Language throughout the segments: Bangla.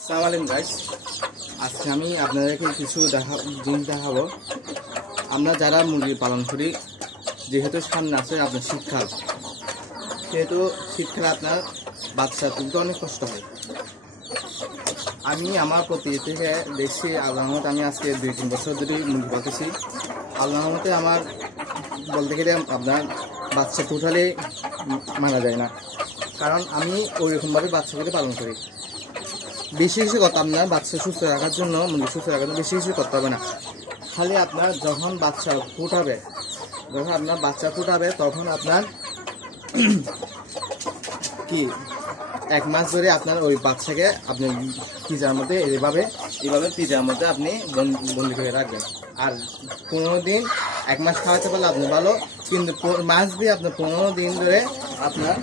আসসালামু আলাইকুম গাইস, আজকে আমি আপনাদেরকে কিছু জিনিস দেখাবো। আমরা যারা মুরগি পালন করি, যেহেতু সামনে আছে আপনার শীতকাল, সেহেতু শীতকালে আপনার বাচ্চা তুলতে অনেক কষ্ট হয়। আমি আমার প্রতি থেকে দেখছি আল্লাহর রহমতে আমি আজকে 2-3 বছর ধরে মুরগি পালতেছি। আল্লাহর রহমতে আমার বলতে গেলে আপনার বাচ্চা টোটালি মারা যায় না, কারণ আমি ওইরকমভাবে বাচ্চাগুলো পালন করি। বেশি কিছু করতে আপনার বাচ্চা সুস্থ রাখার জন্য, মুরগি সুস্থ রাখার জন্য বেশি কিছু করতে হবে না। খালি আপনার যখন বাচ্চা ফুটাবে তখন আপনার কি 1 মাস ধরে আপনার ওই বাচ্চাকে আপনি পিজার মধ্যে এইভাবে পিজার মধ্যে আপনি বন্দি করে রাখবেন। আর 15 দিন 1 মাস খাওয়াতে পারলে আপনি ভালো, কিন্তু মাস দিয়ে আপনার 15 দিন ধরে আপনার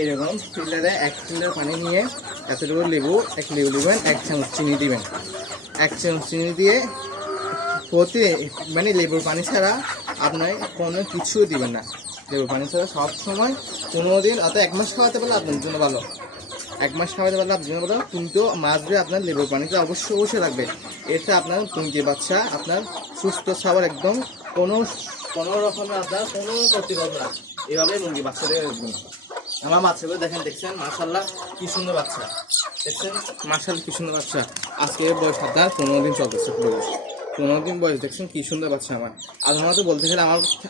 এইরকম ফিল্টারে 1 ফিল্টার পানি নিয়ে এতটুকু লেবু 1 লেবু দিবেন, 1 চামচ চিনি দিবেন। 1 চামচ চিনি দিয়ে প্রতি মানে লেবুর পানি ছাড়া আপনার কোনো কিছু দিবেন না। লেবুর পানি ছাড়া সব সময় 15 দিন অর্থাৎ 1 মাস খাওয়াতে পারলে আপনার জন্য ভালো। 1 মাস খাওয়াতে পারলে আপনার জন্য ভালো, কিন্তু মাছ দিয়ে আপনার লেবুর পানিটা অবশ্যই রাখবে। এতে আপনার মুরগি বাচ্চা আপনার সুস্থ সবল, একদম কোনো রকমের আপনার কোনো ক্ষতি করবে না। এভাবে মুরগি বাচ্চাদের রাখবেন। আমার বাচ্চাগুলো দেখছেন মাশাআল্লাহ কি সুন্দর বাচ্চা, দেখছেন মাশাআল্লাহ কি সুন্দর বাচ্চা। আজকে বয়স আপনার 15 দিন চলতেছে, 15 দিন বয়স, দেখছেন কি সুন্দর বাচ্চা। আমার আল্লাহর মতে বলতে গেলে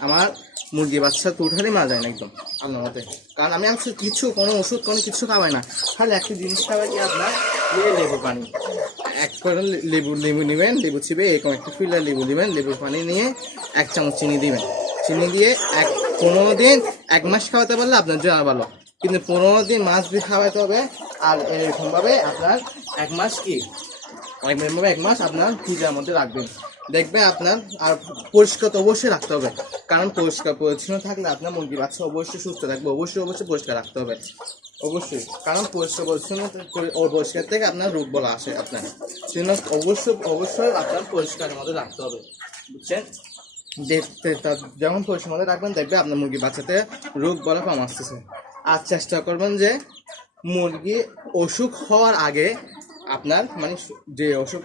আমার মুরগি বাচ্চা টোটালি মারা যায় না একদম আল্লাহর মতে, কারণ আমি কিছু কোনো ওষুধ কোনো কিছু খাওয়াই না। খালি একটা জিনিস খাওয়াই কি আপনার লেবু পানি। 1 করে লেবু নেবেন, লেবু চিপে এরকম একটা ফিল্টার লেবু দিবেন, লেবুর পানি নিয়ে 1 চামচ চিনি দিবেন। চিনি দিয়ে 15 দিন 1 মাস খাওয়াতে পারলে আপনার জন্য ভালো, কিন্তু 15 দিন মাছ দিয়ে খাওয়াতে হবে। আর এরকমভাবে আপনার 1 মাস এক মাস আপনার ফ্রিজের মধ্যে রাখবেন, দেখবে আপনার। আর পরিষ্কার তো অবশ্যই রাখতে হবে, কারণ পরিষ্কার পরিচ্ছন্ন থাকলে আপনার মুরগি বাচ্চা অবশ্যই সুস্থ থাকবে। অবশ্যই পরিষ্কার রাখতে হবে, অবশ্যই, কারণ পরিষ্কার পরিষ্কার থেকে আপনার রোগ বলা আসে আপনার জন্য। অবশ্যই আপনার পরিষ্কারের মধ্যে রাখতে হবে, বুঝছেন। যখন পরিষ্কার মধ্যে রাখবেন, দেখবে আপনার মুরগি বাচ্চাতে রোগ বলা কম আসতেছে। আর চেষ্টা করবেন যে মুরগি অসুখ হওয়ার আগে আপনার মানে যে অসুখ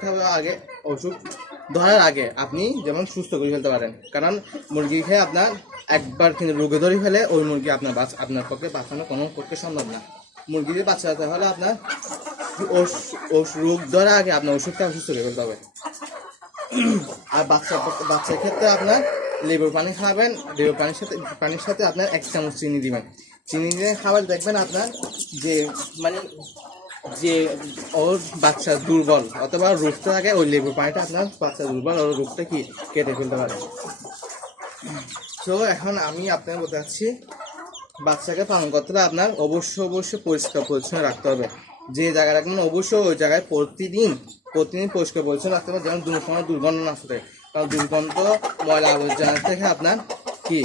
ধরার আগে আপনি যেমন সুস্থ করে ফেলতে পারেন, কারণ মুরগি খেয়ে আপনার একবার কিন্তু রোগে ধরে ফেলে ওই মুরগি আপনার পক্ষে বাঁচানো কোনো পক্ষে সম্ভব না। মুরগি দিয়ে বাচ্চাতে হলে আপনার রোগ ধরার আগে আপনার ওষুধটা সুস্থ করে ফেলতে হবে। আর বাচ্চার ক্ষেত্রে আপনার লেবুর পানি খাওয়াবেন, লেবুর পানির সাথে আপনার 1 চামচ চিনি দিবেন। চিনি দিয়ে খাবার দেখবেন আপনার যে ওর বাচ্চা দুর্বল অথবা রোগটা থাকে, ওই লেবুর পানিটা আপনার বাচ্চা দুর্বল ওর রোগটা কি কেটে ফেলতে পারে। তো এখন আমি আপনাকে বলতে চাচ্ছি, বাচ্চাকে পালন করতে হলে আপনার অবশ্যই পরিষ্কার পরিচ্ছন্ন রাখতে হবে। যে জায়গায় রাখবেন অবশ্যই ওই জায়গায় প্রতিদিন পরিষ্কার পরিচ্ছন্ন রাখতে হবে, যেমন কোনো দুর্গন্ধ না আসে, কারণ দুর্গন্ধ ময়লা আবর্জনা থেকে আপনার কি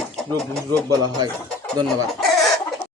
রোগ বলা হয়। ধন্যবাদ।